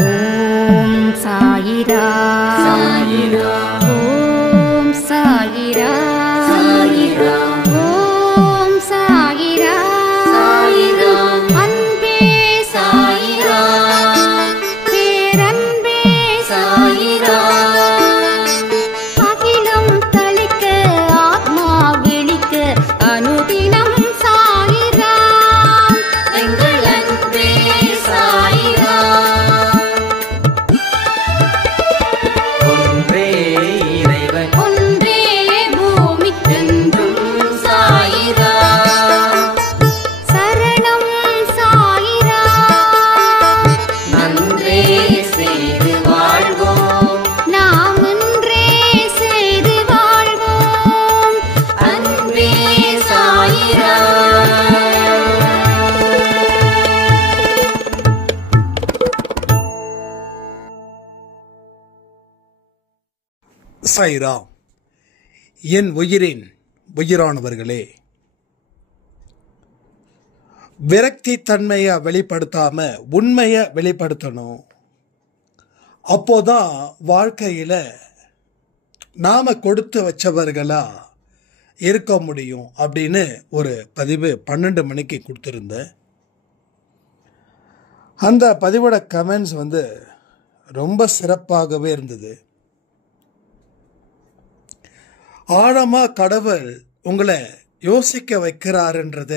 ஓம் சாயிரா சாயிரா ஓம் சாயிரா சாயிரா ஓம் சாயிரா சாயிரா அன்பே சாயிரா பேரன்பே சாயிரா அகிலம் தளிக்க ஆத்மா விழிக்க அனுதினம் சாயிரா எங்கள் அன்பே சாயிரா ஒன்றே இறைவன் ஒன்றே பூமிக்கென்றும் சாயிரா சரணம் சாயிரா நன்றே செய்து வாழ்வோம் நாம் ஒன்றே செய்து வாழ்வோம் அன்பே சாயிரா சாய்ராம். என் உயிரின் உயிரானவர்களே, விரக்தி தன்மையை வெளிப்படுத்தாம உண்மையை வெளிப்படுத்தணும். அப்போதான் வாழ்க்கையில நாம கொடுத்து வச்சவர்களா இருக்க முடியும் அப்படின்னு ஒரு பதிவு 12 மணிக்கு கொடுத்துருந்தேன். அந்த பதிவோட கமெண்ட்ஸ் ரொம்ப சிறப்பாகவே இருந்தது. ஆழமா கடவுள் உங்களை யோசிக்க வைக்கிறாருன்றத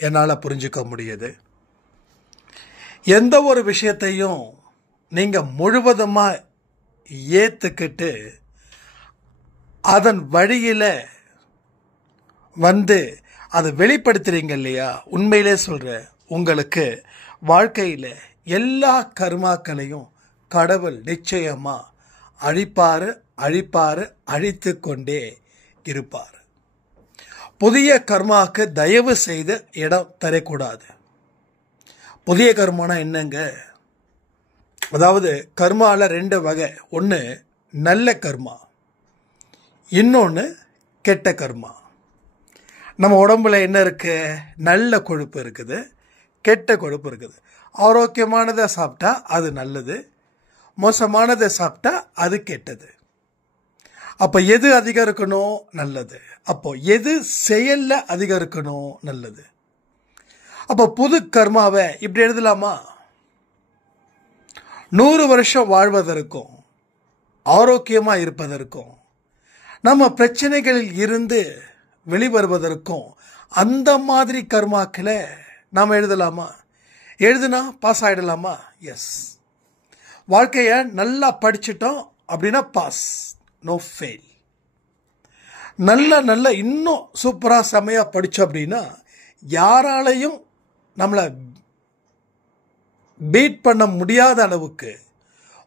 என்னால் புரிஞ்சுக்க முடியுது. எந்த ஒரு விஷயத்தையும் நீங்கள் முழுவதுமாக ஏற்றுக்கிட்டு அதன் வழியில் அதை வெளிப்படுத்துறீங்க இல்லையா, உண்மையிலே சொல்கிறேன், உங்களுக்கு வாழ்க்கையில் எல்லா கர்மாக்களையும் கடவுள் நிச்சயமாக அழித்து கொண்டே இருப்பார். புதிய கர்மாவுக்கு தயவு செய்து இடம் தரக்கூடாது. புதிய கர்மானா என்னங்க? அதாவது கர்மாவில் 2 வகை. ஒன்று நல்ல கர்மா, இன்னொன்று கெட்ட கர்மா. நம்ம உடம்புல என்ன இருக்கு? நல்ல கொழுப்பு இருக்குது, கெட்ட கொழுப்பு இருக்குது. ஆரோக்கியமானதை சாப்பிட்டா அது நல்லது, மோசமானதை சாப்பிட்டா அது கெட்டது. அப்போ எது அதிகம் இருக்கணும்? நல்லது. அப்போ எது செயல்ல அதிகம் இருக்கணும்? நல்லது. அப்போ புது கர்மாவை இப்படி எழுதலாமா? 100 வருஷம் வாழ்வதற்கும் ஆரோக்கியமாக இருப்பதற்கும் நம்ம பிரச்சனைகளில் இருந்து வெளிவருவதற்கும் அந்த மாதிரி கர்மாக்களை நாம் எழுதலாமா? எழுதுனா பாஸ் ஆகிடலாமா? எஸ். வாழ்க்கையை நல்லா படிச்சிட்டோம் அப்படின்னா பாஸ், நோ ஃபெயில். நல்ல இன்னும் சூப்பராக செமையாக படித்தோம் அப்படின்னா யாராலையும் நம்மளை பீட் பண்ண முடியாத அளவுக்கு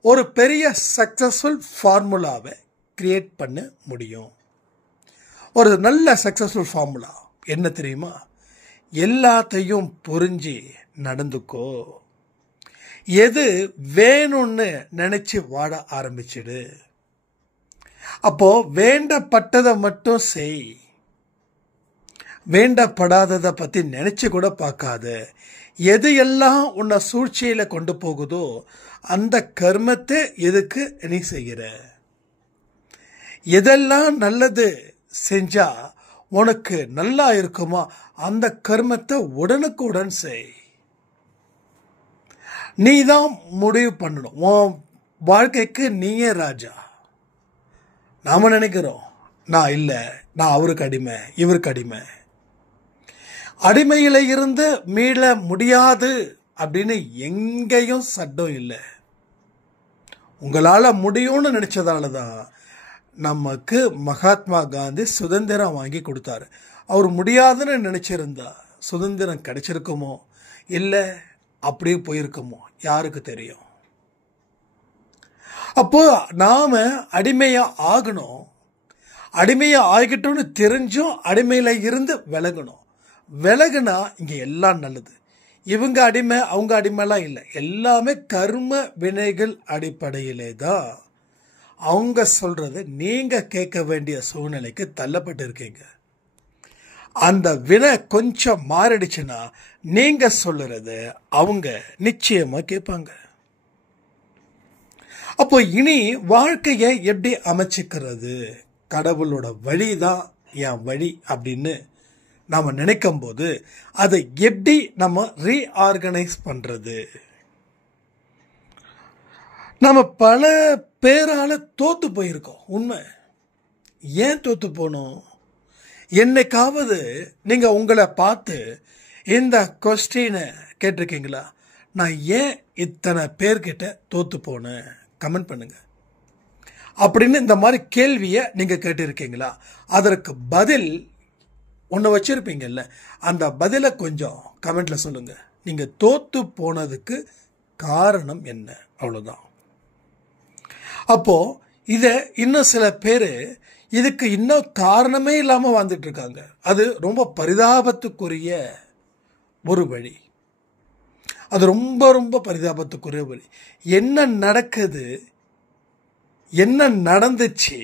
ஒரு பெரிய சக்ஸஸ்ஃபுல் ஃபார்முலாவை கிரியேட் பண்ண முடியும். ஒரு நல்ல சக்ஸஸ்ஃபுல் ஃபார்முலா என்ன தெரியுமா? எல்லாத்தையும் புரிஞ்சு நடந்துக்கோ. எது வேணும்னு நினைச்சு வாழ ஆரம்பிச்சிடு. அப்போ வேண்டப்பட்டதை மட்டும் செய், வேண்டப்படாததை பத்தி நினைச்சு கூட பார்க்காத. எது எல்லாம் உன்னை சூழ்ச்சியில கொண்டு போகுதோ அந்த கர்மத்தை எதுக்கு நீ செய்கிற? எதெல்லாம் நல்லது செஞ்சா உனக்கு நல்லா இருக்குமா அந்த கர்மத்தை உடனுக்குடன் செய். நீ தான் முடிவு பண்ணணும். உன் வாழ்க்கைக்கு நீயே ராஜா. நாம நினைக்கிறோம் நான் இல்லை, நான் அவருக்கு அடிமை, இவருக்கு அடிமை. அடிமையில இருந்து மீள முடியாது அப்படின்னு எங்கேயும் சட்டம் இல்லை. உங்களால் முடியும்னு நினைச்சதால தான் நமக்கு மகாத்மா காந்தி சுதந்திரம் வாங்கி கொடுத்தாரு. அவர் முடியாதுன்னு நினைச்சிருந்தா சுதந்திரம் கிடைச்சிருக்குமோ இல்லை அப்படியே போயிருக்குமோ யாருக்கு தெரியும்? அப்போ நாம அடிமையா ஆகணும். அடிமையா ஆகிட்டோம்னு தெரிஞ்சும் அடிமையில இருந்து விலகணும். விலகுனா இங்க எல்லாம் நல்லது. இவங்க அடிமை அவங்க அடிமைலாம் இல்லை, எல்லாமே கர்ம வினைகள் அடிப்படையிலே தான் அவங்க சொல்றதை நீங்க கேட்க வேண்டிய சூழ்நிலைக்கு தள்ளப்பட்டு இருக்கீங்க. அந்த வினை கொஞ்சம் மாறிடுச்சுன்னா நீங்க சொல்லுறது அவங்க நிச்சயமா கேட்பாங்க. அப்போ இனி வாழ்க்கையை எப்படி அமைச்சுக்கிறது, கடவுளோட வழிதான் என் வழி அப்படின்னு நாம நினைக்கும் போது அதை எப்படி நம்ம ரீஆர்கனைஸ் பண்றது? நம்ம பல பேரால தோத்து போயிருக்கோம். உண்மை. ஏன் தோத்து போனோம்? என்னைக்காவது நீங்க உங்களை பார்த்து இந்த கொஸ்டினை கேட்டிருக்கீங்களா? நான் ஏன் இத்தனை பேர்கிட்ட தோத்து போனேன்? கமெண்ட் பண்ணுங்க. அப்படின்னு இந்த மாதிரி கேள்வியை நீங்க கேட்டிருக்கீங்களா? அதற்கு பதில் ஒன்று வச்சிருப்பீங்கல்ல, அந்த பதிலை கொஞ்சம் கமெண்ட்ல சொல்லுங்க. நீங்க தோத்து போனதுக்கு காரணம் என்ன? அவ்வளவுதான். அப்போ இத இன்னும் சில பேரு இதுக்கு இன்னும் காரணமே இல்லாம வாழ்ந்துட்டு இருக்காங்க. அது ரொம்ப பரிதாபத்துக்குரிய ஒரு வழி. அது ரொம்ப ரொம்ப பரிதாபத்துக்குரிய வழி. என்ன நடக்குது, என்ன நடந்துச்சு,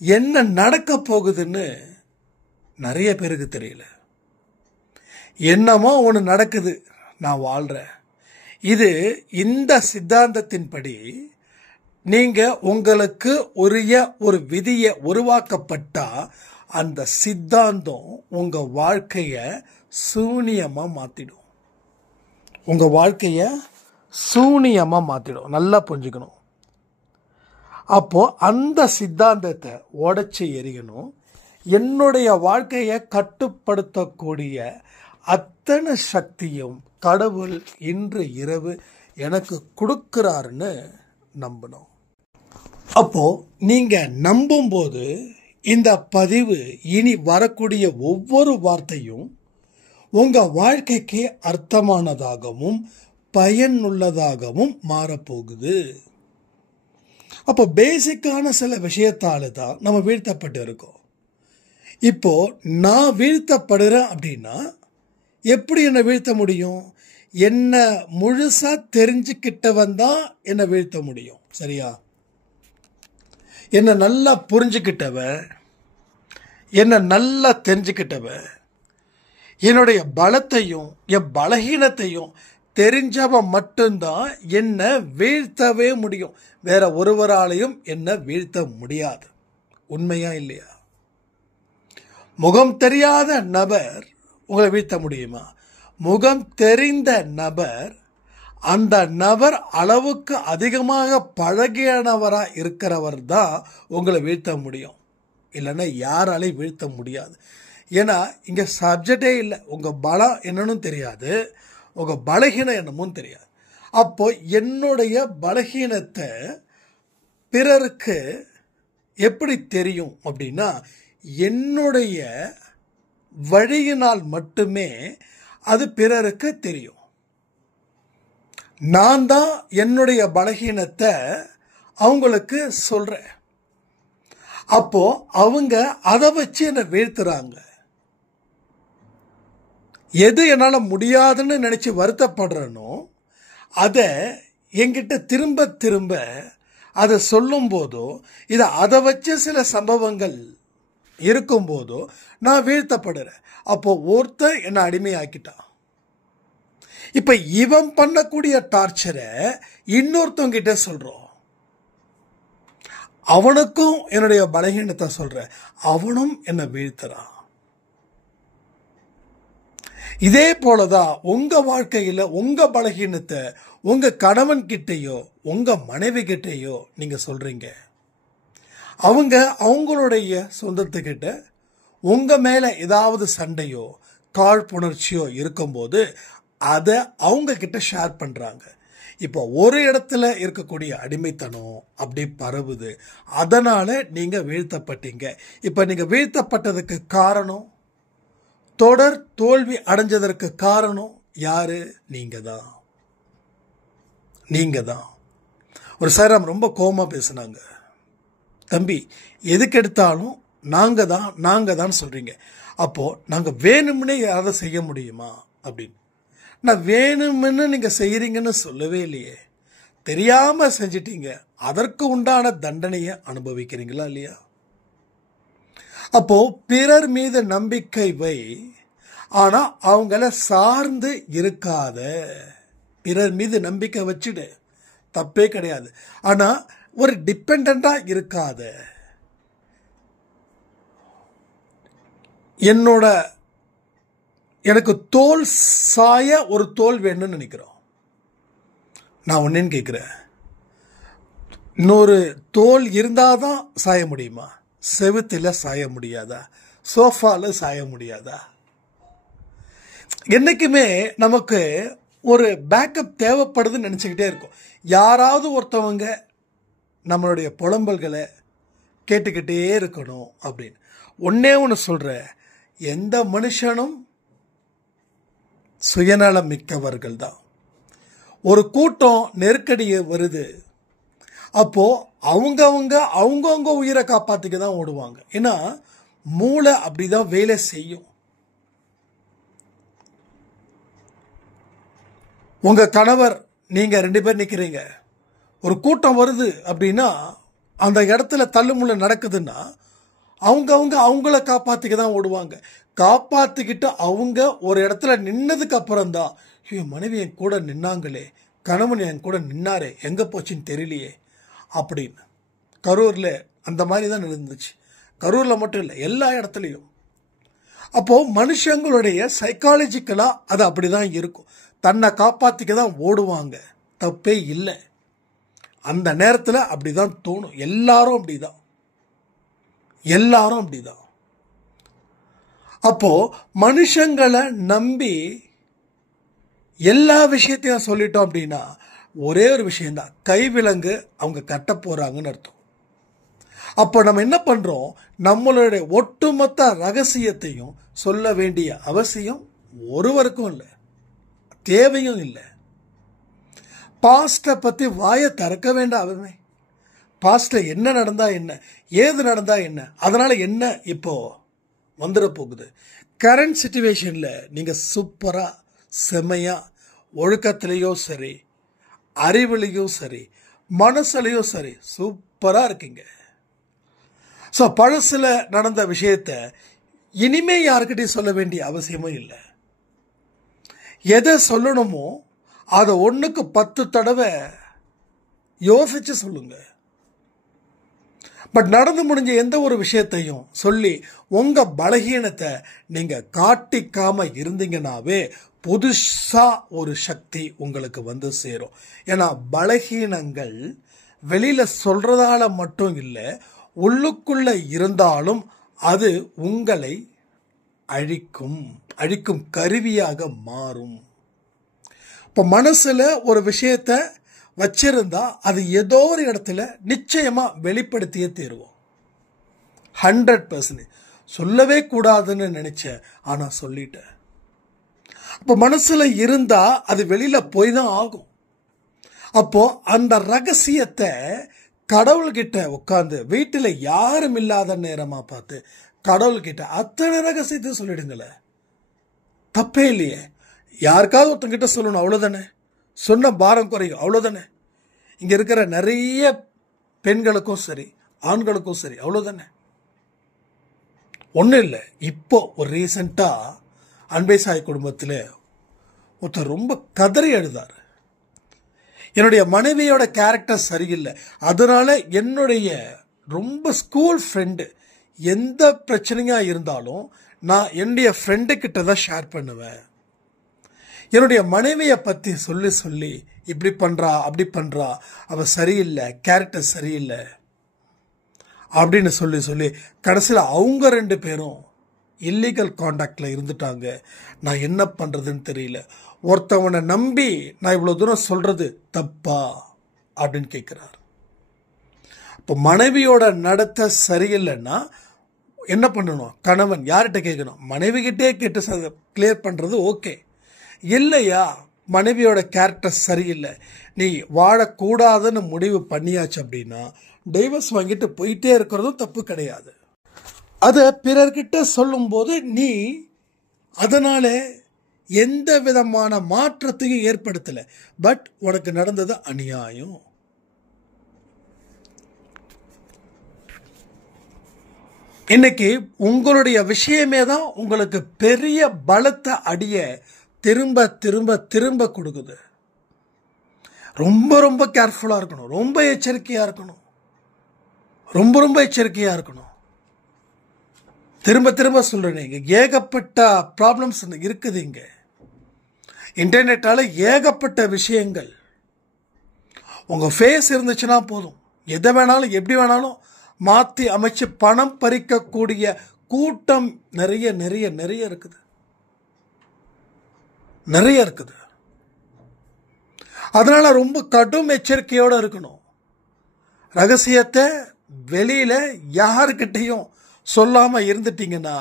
என்ன நடக்க போகுதுன்னு நிறைய பேருக்கு தெரியல. என்னமோ ஒன்று நடக்குது, நான் வாழ்றேன். இது இந்த சித்தாந்தத்தின்படி நீங்க உங்களுக்கு உரிய ஒரு விதியை உருவாக்கப்பட்டா அந்த சித்தாந்தம் உங்க வாழ்க்கைய சூனியமா மாத்திடும். உங்க வாழ்க்கைய சூனியமா மாத்திடும். நல்லா புரிஞ்சுக்கணும். அப்போ அந்த சித்தாந்தத்தை உடைச்சு எறியணும். என்னுடைய வாழ்க்கையை கட்டுப்படுத்தக்கூடிய அத்தனை சக்தியும் கடவுள் இன்று இரவு எனக்கு கொடுக்கிறாருன்னு நம்பணும். அப்போ நீங்க நம்பும்போது இந்த பதிவு இனி வரக்கூடிய ஒவ்வொரு வார்த்தையும் உங்க வாழ்க்கைக்கு அர்த்தமானதாகவும் பயனுள்ளதாகவும் மாறப்போகுது. அப்போ பேசிக்கான சில விஷயத்தால தான் நம்ம வீழ்த்தப்பட்டு இருக்கோம். இப்போ நான் வீழ்த்தப்படுறேன் அப்படின்னா எப்படி என்னை வீழ்த்த முடியும்? என்ன முழுசா தெரிஞ்சுக்கிட்டவன் தான் என்னை வீழ்த்த முடியும். சரியா? என்னை நல்லா புரிஞ்சுக்கிட்டவன், என்னை நல்லா தெரிஞ்சுக்கிட்டவன், என்னுடைய பலத்தையும் என் பலகீனத்தையும் தெரிஞ்சவன் மட்டும்தான் என்னை வீழ்த்தவே முடியும். வேற ஒருவராலையும் என்னை வீழ்த்த முடியாது. உண்மையா இல்லையா? முகம் தெரியாத நபர் உங்களை வீழ்த்த முடியுமா? முகம் தெரிந்த நபர், அந்த நபர் அளவுக்கு அதிகமாக பழகியனவரா இருக்கிறவர் தான் உங்களை வீழ்த்த முடியும். இல்லைன்னா யாராலையும் வீழ்த்த முடியாது. ஏன்னா இங்க சப்ஜெக்டே இல்லை. உங்க பலம் என்னன்னு தெரியாது, உங்க பலகீனம் என்னமும் தெரியாது. அப்போ என்னுடைய பலகீனத்தை பிறருக்கு எப்படி தெரியும் அப்படின்னா, என்னுடைய வழியினால் மட்டுமே அது பிறருக்கு தெரியும். நான் தான் என்னுடைய பலகீனத்தை அவங்களுக்கு சொல்றேன். அப்போ அவங்க அதை வச்சு என்னை வீழ்த்துறாங்க. எது என்னால முடியாதுன்னு நினைச்சு வருத்தப்படுறனோ அதை என்கிட்ட திரும்ப திரும்ப அதை சொல்லும் போதோ, இதை அதை வச்ச சில சம்பவங்கள் இருக்கும் போதோ நான் வீழ்த்தப்படுறேன். அப்போ ஒருத்தர் என்னை அடிமையாக்கிட்டான். இப்ப இவன் பண்ணக்கூடிய டார்ச்சரை இன்னொருத்தவங்க கிட்ட சொல்றோம். அவனுக்கும் என்னுடைய பலகீனத்தை சொல்றேன், அவனும் என்னை வீழ்த்துறான். இதே போலதான் உங்க வாழ்க்கையில உங்க பலகீனத்தை உங்க கணவன் கிட்டையோ உங்க மனைவி கிட்டையோ நீங்க சொல்றீங்க. அவங்க அவங்களுடைய சொந்தத்துக்கிட்ட உங்க மேல ஏதாவது சண்டையோ காழ்ப்புணர்ச்சியோ இருக்கும்போது அதை அவங்க கிட்ட ஷேர் பண்றாங்க. இப்போ ஒரு இடத்துல இருக்கக்கூடிய அடிமைத்தனம் அப்படி பரவுது. அதனால நீங்க வீழ்த்தப்பட்டீங்க. இப்ப நீங்க வீழ்த்தப்பட்டதுக்கு காரணம், தொடர் தோல்வி அடைஞ்சதற்கு காரணம் யாரு? நீங்க தான். நீங்க தான். ஒரு சார் ரொம்ப கோபமா பேசினாங்க. தம்பி, எதுக்கு எடுத்தாலும் நாங்க தான் சொல்றீங்க. அப்போ நாங்க வேணும்னே யாராவது செய்ய முடியுமா அப்படின்னு. நான் வேணும்னு நீங்க செய்யறீங்கன்னு சொல்லவே இல்லையே. தெரியாம செஞ்சிட்டீங்க, அதற்கு உண்டான தண்டனையை அனுபவிக்கிறீங்களா இல்லையா? அப்போ பிறர் மீது நம்பிக்கை வை, ஆனா அவங்கள சார்ந்து இருக்காத. பிறர் மீது நம்பிக்கை வச்சுடு, தப்பே கிடையாது. ஆனா ஒரு டிபெண்டா இருக்காத. எனக்கு தோல் சாய ஒரு தோல் வேணும்னு நினைக்கிறோம். நான் ஒன்னேன்னு கேட்கிறேன், இன்னொரு தோல் இருந்தாதான் சாய முடியுமா? செவுத்துல சாய முடியாதா? சோஃபால சாய முடியாதா? என்னைக்குமே நமக்கு ஒரு பேக்கப் தேவைப்படுதுன்னு நினைச்சுக்கிட்டே இருக்கும். யாராவது ஒருத்தவங்க நம்மளுடைய புலம்பல்களை கேட்டுக்கிட்டே இருக்கணும் அப்படின்னு. ஒன்னே ஒன்று சொல்றேன், எந்த மனுஷனும் சுயநலம் மிக்கவர்கள் தான். ஒரு கூட்டம் நெருக்கடியை வருது, அப்போ அவங்கவுங்க உயிரை காப்பாத்திக்க தான் ஓடுவாங்க. ஏன்னா மூளை அப்படிதான் வேலை செய்யும். உங்க கணவர் நீங்க 2 பேர் நிக்கிறீங்க, ஒரு கூட்டம் வருது அப்படின்னா அந்த இடத்துல தள்ளுமுள்ள நடக்குதுன்னா அவங்கள காப்பாத்திக்க தான் ஓடுவாங்க. காப்பாத்திக்கிட்டு அவங்க ஒரு இடத்துல நின்னதுக்கு அப்புறம் தான், என் மனைவி என் கூட நின்னாங்களே, கணவன் என் கூட நின்னாரே, எங்க போச்சுன்னு தெரியலையே அப்படின்னு. கரூர்ல அந்த மாதிரி தான் நடந்துச்சு. கரூர்ல மட்டும் இல்லை, எல்லா இடத்துலையும். அப்போ மனுஷங்களுடைய சைக்காலஜிக்கலா அது அப்படிதான் இருக்கும். தன்னை காப்பாத்திக்க தான் ஓடுவாங்க, தப்பே இல்லை. அந்த நேரத்தில் அப்படிதான் தோணும். எல்லாரும் அப்படிதான். அப்போ மனுஷங்களை நம்பி எல்லா விஷயத்தையும் சொல்லிட்டோம் அப்படின்னா ஒரே ஒரு விஷயம்தான், கைவிலங்கு அவங்க கட்ட போறாங்கன்னு அர்த்தம். அப்போ நம்ம என்ன பண்றோம், நம்மளுடைய ஒட்டுமொத்த ரகசியத்தையும் சொல்ல வேண்டிய அவசியம் ஒருவருக்கும் இல்லை, தேவையும் இல்லை. பாஸ்ட பத்தி வாயை திறக்க வேண்டாம். அவமே பாஸ்ட்ல என்ன நடந்தா என்ன, ஏது நடந்தா என்ன, அதனால என்ன இப்போ வந்துட போகுது. கரண்ட் சிச்சுவேஷன்ல நீங்க சூப்பரா செமையா ஒழுக்கத்திலையும் சரி, அறிவிலையும் சரி, மனசுலையும் சரி சூப்பரா இருக்கீங்க. ஸோ பழசுல நடந்த விஷயத்த இனிமே யாருக்கிட்டையும் சொல்ல வேண்டிய அவசியமும் இல்லை. எதை சொல்லணுமோ அதை 1க்கு 10 தடவை யோசிச்சு சொல்லுங்க. பட் நடந்து முடிஞ்ச எந்த ஒரு விஷயத்தையும் சொல்லி உங்க பலகீனத்தை நீங்க காட்டிக்காம இருந்தீங்கன்னாவே புதுசா ஒரு சக்தி உங்களுக்கு வந்து சேரும். ஏன்னா பலகீனங்கள் வெளியில சொல்றதால மட்டும் இல்லை, உள்ளுக்குள்ள இருந்தாலும் அது உங்களை அழிக்கும் கருவியாக மாறும். இப்போ மனசுல ஒரு விஷயத்த வச்சிருந்தா அது ஏதோ ஒரு இடத்துல நிச்சயமா வெளிப்படுத்தியே தீருவோம். 100% சொல்லவே கூடாதுன்னு நினைச்சேன், ஆனா சொல்லிட்டேன். அப்போ மனசுல இருந்தா அது வெளியில போய் தான் ஆகும். அப்போ அந்த ரகசியத்தை கடவுள்கிட்ட உட்கார்ந்து வீட்டில் யாரும் இல்லாத நேரமா பார்த்து கடவுள்கிட்ட அத்தனை ரகசியத்தையும் சொல்லிடுங்களேன், தப்பே இல்லையே. யாருக்காவது ஒருத்தங்கிட்ட சொல்லணும், அவ்வளவுதானே. சொன்ன பாரம் குறையும், அவ்வளவுதானே. இங்க இருக்கிற நிறைய பெண்களுக்கும் சரி ஆண்களுக்கும் சரி அவ்வளவுதானே. ஒன்றும் இல்லை. இப்போ ஒரு ரீசெண்டா அன்பே சாய் குடும்பத்தில் ஒருத்தர் ரொம்ப கதறி அழுதார். என்னுடைய மனைவியோட கேரக்டர் சரியில்லை, அதனால என்னுடைய ரொம்ப ஸ்கூல் ஃப்ரெண்டு எந்த பிரச்சனையா இருந்தாலும் நான் என்னுடைய ஃப்ரெண்டு கிட்ட தான் ஷேர் பண்ணுவேன். என்னுடைய மனைவியை பத்தி சொல்லி சொல்லி இப்படி பண்றா அப்படி பண்றா, அவ சரியில்லை, கேரக்டர் சரியில்லை அப்படின்னு சொல்லி சொல்லி கடைசியில் அவங்க 2 பேரும் இல்லீகல் கான்டாக்ட்ல இருந்துட்டாங்க. நான் என்ன பண்றதுன்னு தெரியல. ஒருத்தவனை நம்பி நான் இவ்வளவு தூரம் சொல்றது தப்பா அப்படின்னு கேட்கிறார். இப்போ மனைவியோட நடத்தை சரியில்லைன்னா என்ன பண்ணணும்? கணவன் யார்கிட்ட கேட்கணும்? மனைவி கிட்டே கேட்டு கிளியர் பண்றது ஓகே. இல்லையா, மனைவியோட கேரக்டர் சரியில்லை, நீ வாழக்கூடாதுன்னு முடிவு பண்ணியாச்சு அப்படின்னா டைவர்ஸ் வாங்கிட்டு போயிட்டே இருக்கிறதும் தப்பு கிடையாது. அதை பிறர்கிட்ட சொல்லும் போது நீ அதனால எந்த விதமான மாற்றத்தையும் ஏற்படுத்தல, பட் உனக்கு நடந்தது அநியாயம். இன்னைக்கு உங்களுடைய விஷயமே தான் உங்களுக்கு பெரிய பலத்தை அடிய திரும்ப திரும்ப திரும்ப கொடுக்குது. ரொம்ப ரொம்ப கேர்ஃபுல்லாக இருக்கணும், ரொம்ப எச்சரிக்கையாக இருக்கணும், ரொம்ப ரொம்ப எச்சரிக்கையாக இருக்கணும். திரும்ப திரும்ப சொல்கிறேன், இங்கே ஏகப்பட்ட ப்ராப்ளம்ஸ் இருக்குது. இங்கே இன்டர்நெட்டால் ஏகப்பட்ட விஷயங்கள். உங்கள் ஃபேஸ் இருந்துச்சுன்னா போதும், எதை வேணாலும் எப்படி வேணாலும் மாற்றி அமைச்சு பணம் பறிக்கக்கூடிய கூட்டம் நிறைய நிறைய நிறைய இருக்குது, நிறைய இருக்குது. அதனால ரொம்ப கடும் எச்சரிக்கையோடு இருக்கணும். ரகசியத்தை வெளியில யாருக்கிட்டையும் சொல்லாம இருந்துட்டீங்கன்னா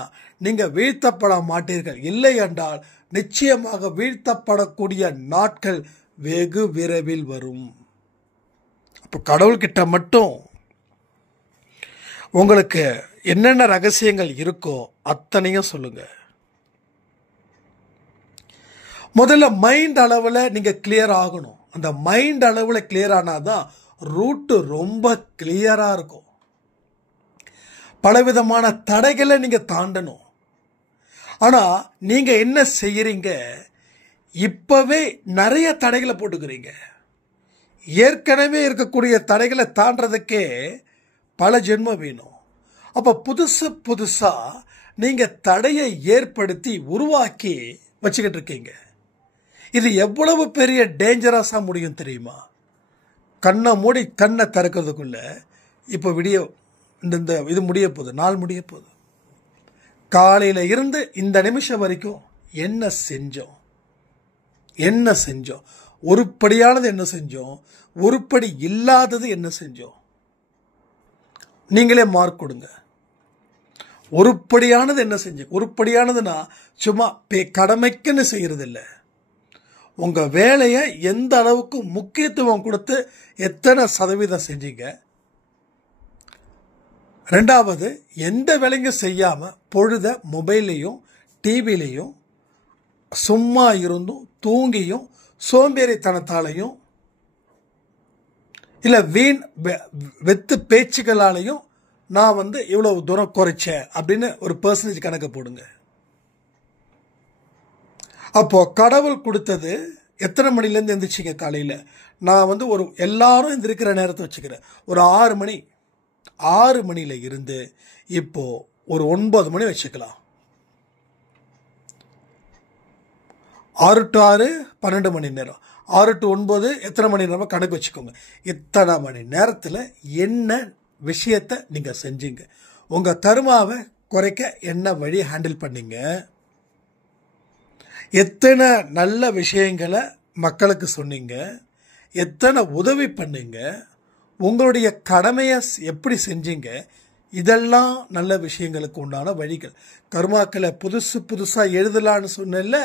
நீங்க வீழ்த்தப்பட மாட்டீர்கள். இல்லை என்றால் நிச்சயமாக வீழ்த்தப்படக்கூடிய நாட்கள் வெகு விரைவில் வரும். அப்போ கடவுள்கிட்ட மட்டும் உங்களுக்கு என்னென்ன ரகசியங்கள் இருக்கோ அத்தனையும் சொல்லுங்க. முதல்ல மைண்ட் அளவில் நீங்க கிளியர் ஆகணும். அந்த மைண்ட் அளவில் கிளியர் ஆனாதான் ரூட்டு ரொம்ப கிளியரா இருக்கும். பலவிதமான தடைகளை நீங்க தாண்டணும். ஆனா நீங்க என்ன செய்யறீங்க, இப்பவே நிறைய தடைகளை போட்டுக்கிறீங்க. ஏற்கனவே இருக்கக்கூடிய தடைகளை தாண்டறதுக்கே பல ஜென்மம் வேணும். அப்ப புதுசு புதுசா நீங்க தடையை ஏற்படுத்தி உருவாக்கி வச்சுக்கிட்டு இருக்கீங்க. இது எவ்வளவு பெரிய டேஞ்சரஸா முடியும் தெரியுமா? கண்ணை மூடி கண்ணை திறக்கிறதுக்குள்ள இப்போ இந்த இது முடிய போகுது, நாள் முடிய போகுது. காலையில இருந்து இந்த நிமிஷம் வரைக்கும் என்ன செஞ்சோம், என்ன செஞ்சோம், உருப்படியானது என்ன செஞ்சோம், உருப்படி இல்லாதது என்ன செஞ்சோம், நீங்களே மார்க் கொடுங்க. உருப்படியானது என்ன செஞ்சோம்? உருப்படியானதுன்னா சும்மா கடமைக்குன்னு செய்யறது இல்லை. உங்க வேலையை எந்த அளவுக்கு முக்கியத்துவம் கொடுத்து எத்தனை சதவீதம் செஞ்சீங்க. ரெண்டாவது, எந்த வேலையும் செய்யாம பொழுத மொபைல்லையும் டிவிலையும் சும்மா இருந்தும் தூங்கியும் சோம்பேறித்தனத்தாலையும் இல்ல வீண் வெத்து பேச்சுகளாலையும் நான் இவ்வளவு தூரம் குறைச்சேன் அப்படின்னு ஒரு பெர்சன்டேஜ் கணக்கு போடுங்க. அப்போ கடவுள் கொடுத்தது எத்தனை மணிலேருந்து எந்திரிச்சிங்க காலையில்? நான் ஒரு எல்லாரும் எந்திரிக்கிற நேரத்தை வச்சுக்கிறேன். ஒரு 6 மணி, 6 மணியில இருந்து இப்போ ஒரு 9 மணி வச்சுக்கலாம். 6 to 6 12 மணி நேரம், 6 to 9 எத்தனை மணி நேரம் கணக்கு வச்சுக்கோங்க. இத்தனை மணி நேரத்தில் என்ன விஷயத்தை நீங்க செஞ்சீங்க? உங்க கர்மாவை குறைக்க என்ன வழி ஹேண்டில் பண்ணீங்க? எத்தனை நல்ல விஷயங்களை மக்களுக்கு சொன்னீங்க? எத்தனை உதவி பண்ணீங்க? உங்களுடைய கடமையை எப்படி செஞ்சீங்க? இதெல்லாம் நல்ல விஷயங்களுக்கு உண்டான வழிகள். கர்மாக்களை புதுசு புதுசா எழுதலான்னு சொன்னேன்ல,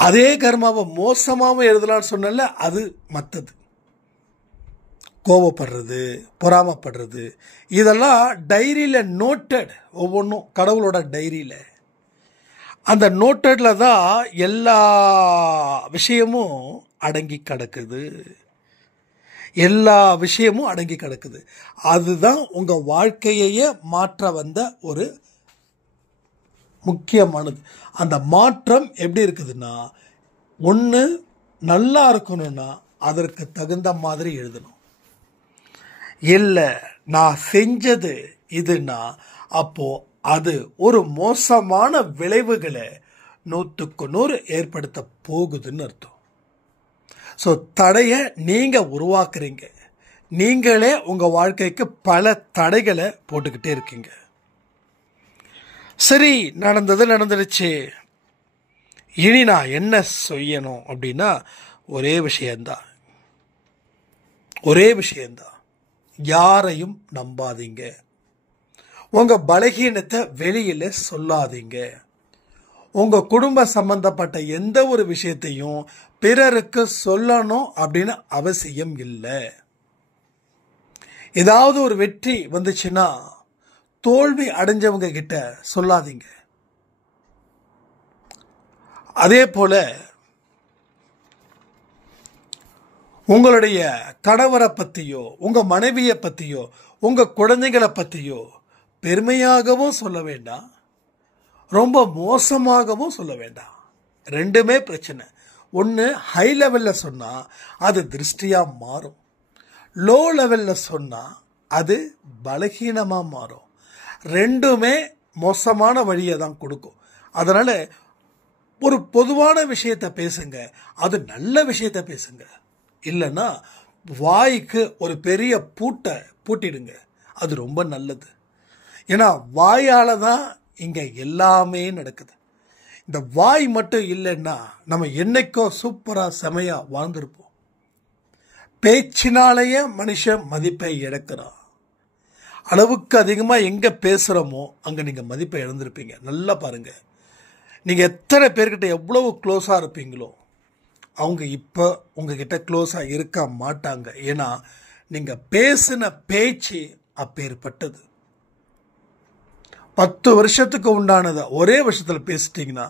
அதே கர்மாவை மோசமாவும் எழுதலான்னு சொன்னேன்ல, அது மற்றது. கோபப்படுறது, பொறாமப்படுறது, இதெல்லாம் டைரியில நோட்டட். ஒவ்வொன்றும் கடவுளோட டைரியில அந்த நோட்டட்ல தான் எல்லா விஷயமும் அடங்கி கிடக்குது. எல்லா விஷயமும் அடங்கி கிடக்குது. அதுதான் உங்க வாழ்க்கையே மாற்ற வந்த ஒரு முக்கியமானது. அந்த மாற்றம் எப்படி இருக்குதுன்னா, ஒன்று நல்லா இருக்கணும்னா அதற்கு தகுந்த மாதிரி எழுதணும். இல்லை நான் செஞ்சது இதுன்னா அப்போ அது ஒரு மோசமான விளைவுகளை 100க்கு 100 ஏற்படுத்த போகுதுன்னு அர்த்தம். ஸோ தடையை நீங்க உருவாக்குறீங்க. நீங்களே உங்க வாழ்க்கைக்கு பல தடைகளை போட்டுக்கிட்டே இருக்கீங்க. சரி, நடந்தது நடந்துடுச்சு, இனி நான் என்ன செய்யணும் அப்படின்னா ஒரே விஷயம்தான். யாரையும் நம்பாதீங்க. உங்க பலகீனத்தை வெளியில சொல்லாதீங்க. உங்க குடும்ப சம்பந்தப்பட்ட எந்த ஒரு விஷயத்தையும் பிறருக்கு சொல்லணும் அப்படின்னு அவசியம் இல்லை. ஏதாவது ஒரு வெற்றி வந்துச்சுன்னா தோல்வி அடைஞ்சவங்க கிட்ட சொல்லாதீங்க. அதே போல உங்களுடைய கணவரை பத்தியோ உங்க மனைவியை பத்தியோ உங்க குழந்தைகளை பத்தியோ பெருமையாகவும் சொல்ல வேண்டாம், ரொம்ப மோசமாகவும் சொல்ல வேண்டாம். ரெண்டுமே பிரச்சனை. ஒன்று ஹை லெவலில் சொன்னால் அது திருஷ்டியாக மாறும், லோ லெவலில் சொன்னால் அது பலகீனமாக மாறும். ரெண்டுமே மோசமான வழியை தான் கொடுக்கும். அதனால் ஒரு பொதுவான விஷயத்தை பேசுங்க, அது நல்ல விஷயத்தை பேசுங்க. இல்லைன்னா வாய்க்கு ஒரு பெரிய பூட்டிடுங்க, அது ரொம்ப நல்லது. ஏன்னா வாயால் தான் இங்கே எல்லாமே நடக்குது. இந்த வாய் மட்டும் இல்லைன்னா நம்ம என்னைக்கோ சூப்பராக செமையாக வாழ்ந்திருப்போம். பேச்சினாலேயே மனுஷன் மதிப்பை இழக்கிறான். அளவுக்கு அதிகமாக எங்கே பேசுகிறோமோ அங்கே நீங்கள் மதிப்பை இழந்திருப்பீங்க. நல்லா பாருங்கள், நீங்கள் எத்தனை பேர்கிட்ட எவ்வளவு க்ளோஸாக இருப்பீங்களோ அவங்க இப்போ உங்ககிட்ட க்ளோஸாக இருக்க மாட்டாங்க. ஏன்னா நீங்கள் பேசின பேச்சு அப்பேற்பட்டது. 10 வருஷத்துக்கு உண்டானதை ஒரே வருஷத்தில் பேசிட்டிங்கன்னா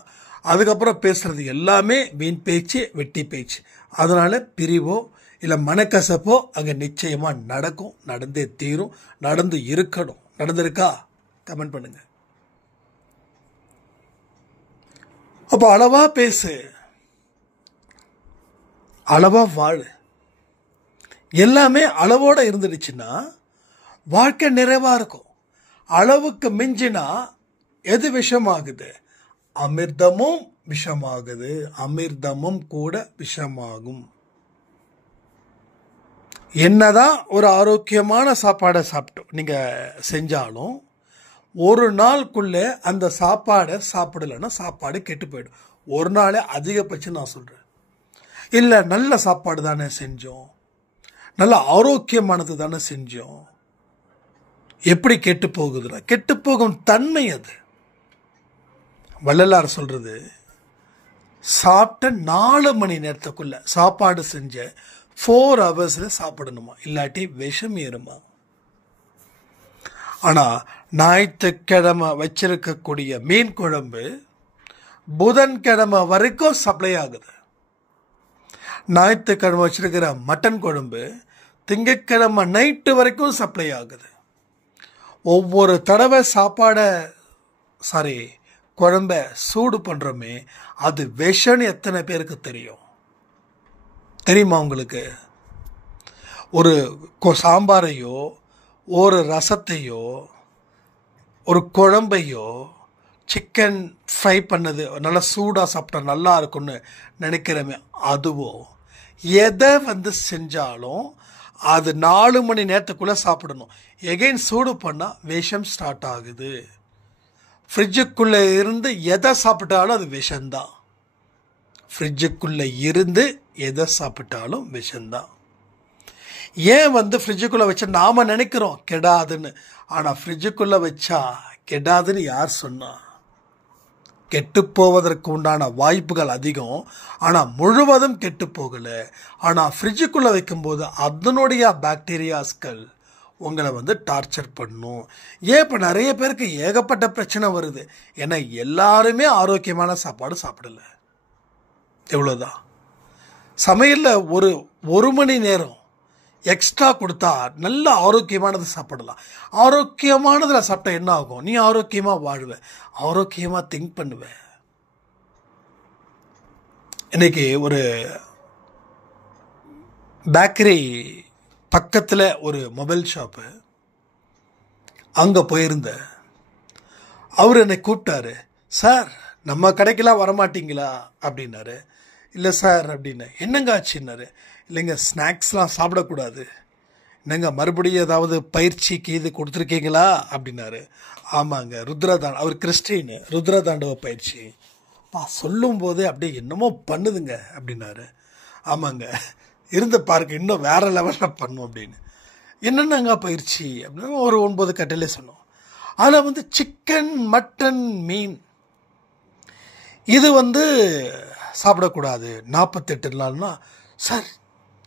அதுக்கப்புறம் பேசுறது எல்லாமே வீண் பேச்சு, வெட்டி பேச்சு. அதனால பிரிவோ இல்லை மனக்கசப்போ அங்கே நிச்சயமாக நடக்கும், நடந்தே தீரும், நடந்து இருக்கணும். நடந்திருக்கா? கமெண்ட் பண்ணுங்க. அப்போ அளவா பேசு, அளவா வாழு. எல்லாமே அளவோட இருந்துடுச்சுன்னா வாழ்க்கை நிறைவா இருக்கும். அளவுக்கு மிஞ்சினா எது விஷமாகுது? அமிர்தமும் விஷமாகுது, அமிர்தமும் கூட விஷமாகும். என்னதான் ஒரு ஆரோக்கியமான சாப்பாடை நீங்க செஞ்சாலும் ஒரு நாளுக்குள்ள அந்த சாப்பாடை சாப்பிடலைன்னா சாப்பாடு கெட்டு போயிடும். ஒரு நாளே அதிகபட்சம் நான் சொல்றேன். இல்லை நல்ல சாப்பாடு தானே செஞ்சோம், நல்ல ஆரோக்கியமானது தானே செஞ்சோம், எப்படி கெட்டு போகுதுன்னா கெட்டு போகும் தன்மை அது. வள்ளலார் சொல்றது, சாப்பிட்ட 4 மணி நேரத்துக்குள்ள சாப்பாடு செஞ்ச 4 ஹவர்ஸ்ல சாப்பிடணுமா, இல்லாட்டி விஷம் ஏறுமா. ஆனா ஞாயிற்றுக்கிழமை வச்சிருக்கக்கூடிய மீன் குழம்பு புதன்கிழமை வரைக்கும் சப்ளை ஆகுது. ஞாயிற்றுக்கிழமை வச்சிருக்கிற மட்டன் குழம்பு திங்கட்கிழமை நைட்டு வரைக்கும் சப்ளை ஆகுது. ஒவ்வொரு தடவை குழம்ப சூடு பண்றோமே அது விஷம்னு எத்தனை பேருக்கு தெரியுமா உங்களுக்கு? ஒரு சாம்பாரையோ ஒரு ரசத்தையோ ஒரு குழம்பையோ சிக்கன் ஃப்ரை பண்ணது நல்லா சூடாக சாப்பிட்டா நல்லா இருக்கும்னு நினைக்கிறமே, அதுவோ எதை செஞ்சாலும் அது 4 மணி நேரத்துக்குள்ளே சாப்பிடணும். எகைன் சூடு பண்ணால் விஷம் ஸ்டார்ட் ஆகுது. ஃப்ரிட்ஜுக்குள்ளே இருந்து எதை சாப்பிட்டாலும் அது விஷம்தான். ஃப்ரிட்ஜுக்குள்ளே இருந்து எதை சாப்பிட்டாலும் விஷம்தான். ஏன் ஃப்ரிட்ஜுக்குள்ளே வச்சா நாம் நினைக்கிறோம் கெடாதுன்னு, ஆனால் ஃப்ரிட்ஜுக்குள்ளே வச்சா கெடாதுன்னு யார் சொன்னா? கெட்டு போவதற்கு உண்டான வாய்ப்புகள் அதிகம், ஆனால் முழுவதும் கெட்டு போகலை. ஆனால் ஃப்ரிட்ஜுக்குள்ளே வைக்கும்போது அதனுடைய பாக்டீரியாஸ்கள் உங்களை டார்ச்சர் பண்ணும். ஏன் இப்போ நிறைய பேருக்கு ஏகப்பட்ட பிரச்சனை வருது? ஏன்னா எல்லாருமே ஆரோக்கியமான சாப்பாடு சாப்பிடலை. எவ்வளோதான் சமையலில் ஒரு மணி நேரம் எக்ஸ்ட்ரா கொடுத்தா நல்ல ஆரோக்கியமானது சாப்பிடலாம். ஆரோக்கியமானதில் சாப்பிட்டா என்ன ஆகும்? நீ ஆரோக்கியமாக வாழ்வ, ஆரோக்கியமாக திங்க் பண்ணுவ. இன்னைக்கு ஒரு பேக்கரி பக்கத்தில் ஒரு மொபைல் ஷாப்பு, அங்கே போயிருந்தேன். அவர் என்னை கூப்பிட்டாரு. சார் நம்ம கடைக்கெல்லாம் வரமாட்டீங்களா அப்படின்னாரு. இல்லை சார் அப்படின்னு. என்னங்க ஆச்சுன்னாரு. இல்லைங்க ஸ்நாக்ஸ்லாம் சாப்பிடக்கூடாது. என்னங்க மறுபடியும் ஏதாவது பயிற்சிக்கு இது கொடுத்துருக்கீங்களா அப்படின்னாரு. ஆமாங்க அவர் கிறிஸ்டின், ருத்ரதாண்டவ பயிற்சி. சொல்லும் போதே அப்படியே என்னமோ பண்ணுதுங்க அப்படின்னாரு. ஆமாங்க இருந்த பார்க்க இன்னும் வேற லெவலில் பண்ணும் அப்படின்னு. என்னென்னங்க பயிற்சி அப்படின்னா ஒரு 9 கட்டளை சொன்னோம். அதில் சிக்கன், மட்டன், மீன் இது சாப்பிடக்கூடாது 48 நாள்னா. சார்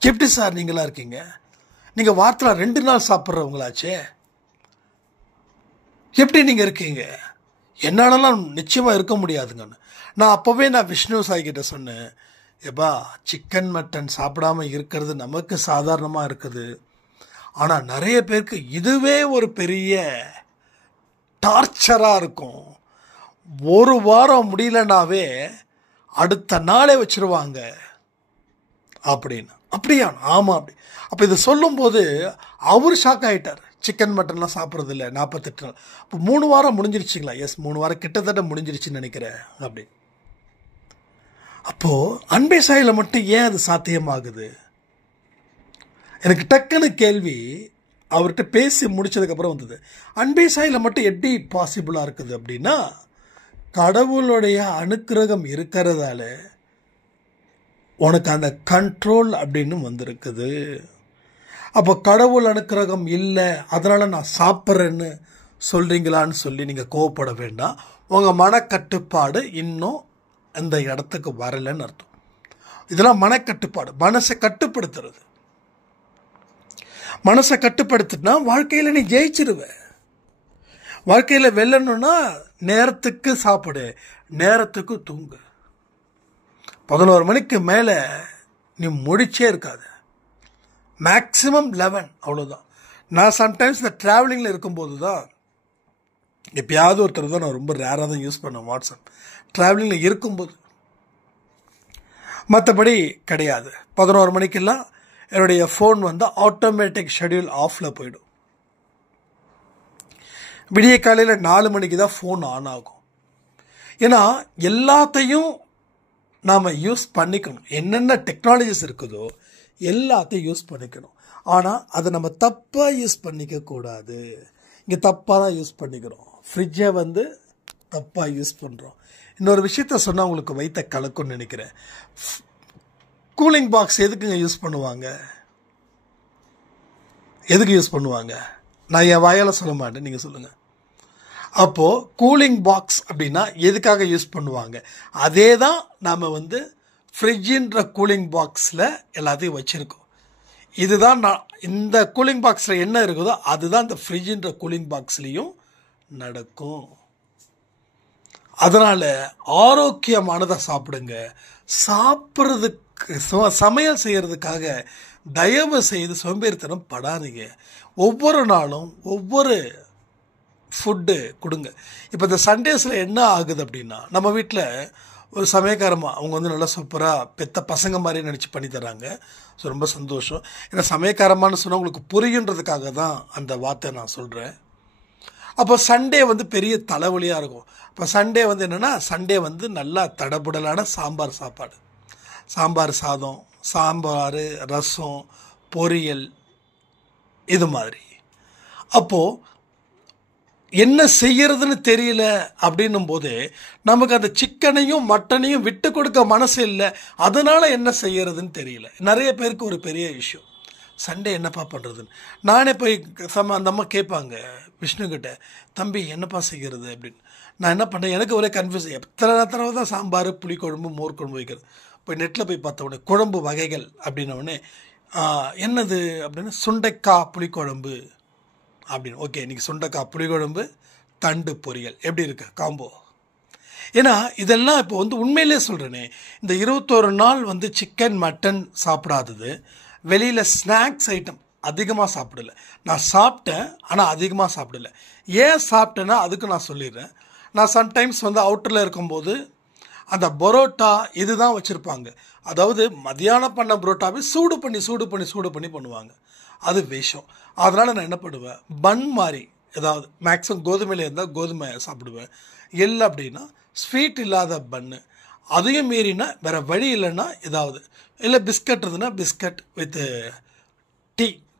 எப்படி சார் நீங்களா இருக்கீங்க? நீங்கள் வாரத்தில் 2 நாள் சாப்பிட்றவங்களாச்சே, எப்படி நீங்கள் இருக்கீங்க? என்னாலலாம் நிச்சயமாக இருக்க முடியாதுங்கன்னு. நான் அப்போவே விஷ்ணு சாய் கிட்ட சொன்னேன், ஏப்பா சிக்கன் மட்டன் சாப்பிடாமல் இருக்கிறது நமக்கு சாதாரணமாக இருக்குது. ஆனால் நிறைய பேருக்கு இதுவே ஒரு பெரிய டார்ச்சராக இருக்கும். ஒரு வாரம் முடியலனாவே அடுத்த நாளே வச்சிருவாங்க அப்படின்னு. அப்படியா? ஆமாம். அப்படி அப்போ இதை சொல்லும்போது அவர் ஷாக் ஆகிட்டார். சிக்கன் மட்டன்லாம் சாப்பிட்றது இல்லை 48 நாள். இப்போ 3 வாரம் முடிஞ்சிருச்சுங்களா? எஸ், 3 வாரம் கிட்டத்தட்ட முடிஞ்சிருச்சுன்னு நினைக்கிறேன் அப்படி. அப்போது அன்பே சாயில் மட்டும் ஏன் அது சாத்தியமாகுது? எனக்கு டக்குன்னு கேள்வி அவர்கிட்ட பேசி முடிச்சதுக்கப்புறம் வந்தது. அன்பே சாயில் மட்டும் எப்படி பாசிபிளாக இருக்குது அப்படின்னா, கடவுளுடைய அனுக்கிரகம் இருக்கிறதால உனக்கு அந்த கண்ட்ரோல் அப்படின்னு வந்திருக்குது. அப்போ கடவுள் அனுக்கிரகம் இல்லை அதனால் நான் சாப்பிட்றேன்னு சொல்கிறீங்களான்னு சொல்லி நீங்கள் கோவப்பட வேண்டாம். உங்கள் மனக்கட்டுப்பாடு இன்னும் அந்த இடத்துக்கு வரலைன்னு அர்த்தம். இதெல்லாம் மனக்கட்டுப்பாடு, மனசை கட்டுப்படுத்துறது. மனசை கட்டுப்படுத்தினா வாழ்க்கையில் நீ ஜெயிச்சிருவ. வாழ்க்கையில் வெல்லணும்னா நேரத்துக்கு சாப்பிடு, நேரத்துக்கு தூங்கு. 11 மணிக்கு மேலே நீ முடிச்சே இருக்காது. மேக்ஸிமம் 11, அவ்வளோதான். நான் சம்டைம்ஸ் இந்த ட்ராவலிங்கில் இருக்கும்போது தான், எப்பயாவது ஒருத்தர் தான் நான் ரொம்ப ரேராக தான் யூஸ் பண்ணுவேன் வாட்ஸ்அப், ட்ராவலிங்கில் இருக்கும்போது. மற்றபடி கிடையாது. 11 மணிக்கெல்லாம் என்னுடைய ஃபோன் வந்து ஆட்டோமேட்டிக் ஷெட்யூல் ஆஃபில் போயிடும். விடிய காலையில் 4 மணிக்கு தான் ஃபோன் ஆன் ஆகும். ஏன்னா எல்லாத்தையும் நாம் யூஸ் பண்ணிக்கணும். என்னென்ன டெக்னாலஜிஸ் இருக்குதோ எல்லாத்தையும் யூஸ் பண்ணிக்கணும். ஆனால் அதை நம்ம தப்பாக யூஸ் பண்ணிக்கக்கூடாது. இங்கே தப்பாக தான் யூஸ் பண்ணிக்கிறோம். ஃப்ரிட்ஜை வந்து தப்பாக யூஸ் பண்ணுறோம். இன்னொரு விஷயத்த சொன்னால் உங்களுக்கு வைத்த கலக்கும்னு நினைக்கிறேன். கூலிங் பாக்ஸ் எதுக்குங்க யூஸ் பண்ணுவாங்க? எதுக்கு யூஸ் பண்ணுவாங்க? நான் என் வாயால் சொல்ல மாட்டேன், நீங்கள் சொல்லுங்கள். அப்போது கூலிங் பாக்ஸ் அப்படின்னா எதுக்காக யூஸ் பண்ணுவாங்க? அதே தான் நாம் வந்து ஃப்ரிட்ஜின்ற கூலிங் பாக்ஸில் எல்லாத்தையும் வச்சுருக்கோம். இதுதான் இந்த கூலிங் பாக்ஸில் என்ன இருக்குதோ அதுதான் இந்த ஃப்ரிட்ஜின்ற கூலிங் பாக்ஸ்லேயும் நடக்கும். அதனால் ஆரோக்கியமானதை சாப்பிடுங்க. சாப்பிட்றதுக்கு சமையல் செய்கிறதுக்காக தயவு செய்து சோம்பேறித்தனம் படாதீங்க. ஒவ்வொரு நாளும் ஒவ்வொரு ஃபுட்டு கொடுங்க. இப்போ இந்த சண்டேஸில் என்ன ஆகுது அப்படின்னா, நம்ம வீட்டில் ஒரு சமயக்காரமா அவங்க வந்து நல்லா சூப்பராக பெத்த பசங்க மாதிரி நினச்சி பண்ணி தராங்க. ஸோ ரொம்ப சந்தோஷம். ஏன்னா சமயக்காரமானு சொன்னால் உங்களுக்கு புரியுன்றதுக்காக தான் அந்த வார்த்தை நான் சொல்கிறேன். அப்போ சண்டே வந்து பெரிய தலைவலியாக இருக்கும். இப்போ சண்டே வந்து என்னென்னா, சண்டே வந்து நல்லா தடபுடலான சாம்பார் சாப்பாடு, சாம்பார் சாதம், சாம்பார், ரசம், பொரியல், இது மாதிரி. அப்போது என்ன செய்யறதுன்னு தெரியல அப்படின்னும் போது நமக்கு அந்த சிக்கனையும் மட்டனையும் விட்டு கொடுக்க மனசு இல்லை. அதனால் என்ன செய்யறதுன்னு தெரியல. நிறைய பேருக்கு ஒரு பெரிய இஷ்யூ, சண்டே என்னப்பா பண்ணுறதுன்னு. நானே போய் அந்த அம்மா கேட்பாங்க விஷ்ணுக்கிட்ட, தம்பி என்னப்பா செய்கிறது அப்படின்னு. நான் என்ன பண்ணேன், எனக்கு ஒரே கன்ஃபியூஸ். எத்தனை தடவை தான் சாம்பார், புளிக்குழம்பு, மோர் குழம்பு வைக்கிறது. போய் நெட்டில் போய் பார்த்த உடனே குழம்பு வகைகள் அப்படின்னோடனே என்னது அப்படின்னு, சுண்டைக்காய் புளிக்குழம்பு அப்படின்னு. ஓகே, இன்றைக்கி சுண்டைக்காய் புளிக்குழம்பு, தண்டு பொரியல், எப்படி இருக்கு காம்போ? ஏன்னா இதெல்லாம் இப்போ வந்து உண்மையிலே சொல்கிறேனே, இந்த 21 நாள் வந்து சிக்கன் மட்டன் சாப்பிடாதது, வெளியில் ஸ்நாக்ஸ் ஐட்டம் அதிகமாக சாப்பிடல. நான் சாப்பிட்டேன், ஆனால் அதிகமாக சாப்பிடல. ஏன் சாப்பிட்டேன்னா அதுக்கு நான் சொல்லிடுறேன். நான் சம்டைம்ஸ் வந்து அவுட்டரில் இருக்கும்போது அந்த பரோட்டா இதுதான் வச்சுருப்பாங்க. அதாவது மதியானம் பண்ண பரோட்டாவே சூடு பண்ணி பண்ணுவாங்க. அது விஷம். அதனால் நான் என்ன பண்ணுவேன், பன் மாதிரி ஏதாவது, மேக்ஸிமம் கோதுமையில் இருந்தால் கோதுமை சாப்பிடுவேன். இல்லை அப்படின்னா ஸ்வீட் இல்லாத பன்னு. அதையும் மீறினா வேறு வழி இல்லைன்னா ஏதாவது, இல்லை பிஸ்கட் இருந்ததுன்னா பிஸ்கட் வித்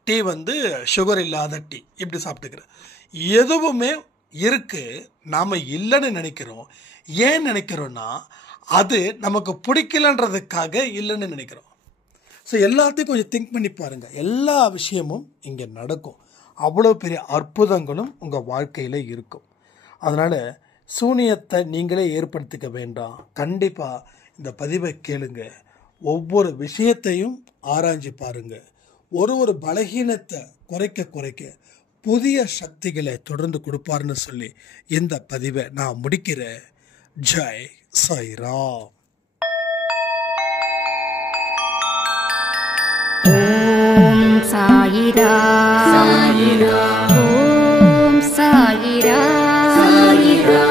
டீ வந்து சுகர் இல்லாத டீ, இப்படி சாப்பிட்டுக்கிறேன். எதுவுமே இருக்குது, நாம் இல்லைன்னு நினைக்கிறோம். ஏன் நினைக்கிறோன்னா அது நமக்கு பிடிக்கலன்றதுக்காக இல்லைன்னு நினைக்கிறோம். ஸோ எல்லாத்தையும் கொஞ்சம் திங்க் பண்ணி பாருங்கள். எல்லா விஷயமும் இங்கே நடக்கும். அவ்வளோ பெரிய அற்புதங்களும் உங்கள் வாழ்க்கையில் இருக்கும். அதனால் சூனியத்தை நீங்களே ஏற்படுத்திக்க வேண்டாம். கண்டிப்பாக இந்த பதிவை கேளுங்க. ஒவ்வொரு விஷயத்தையும் ஆராய்ஞ்சு பாருங்கள். ஒரு பலகீனத்தை குறைக்க புதிய சக்திகளை தொடர்ந்து கொடுப்பாருன்னு சொல்லி இந்த பதிவை நான் முடிக்கிறேன். ஜெய் சாய்ராம். ஓம் சாயிரா சாயிரா ஓம் சாயிரா சாயிரா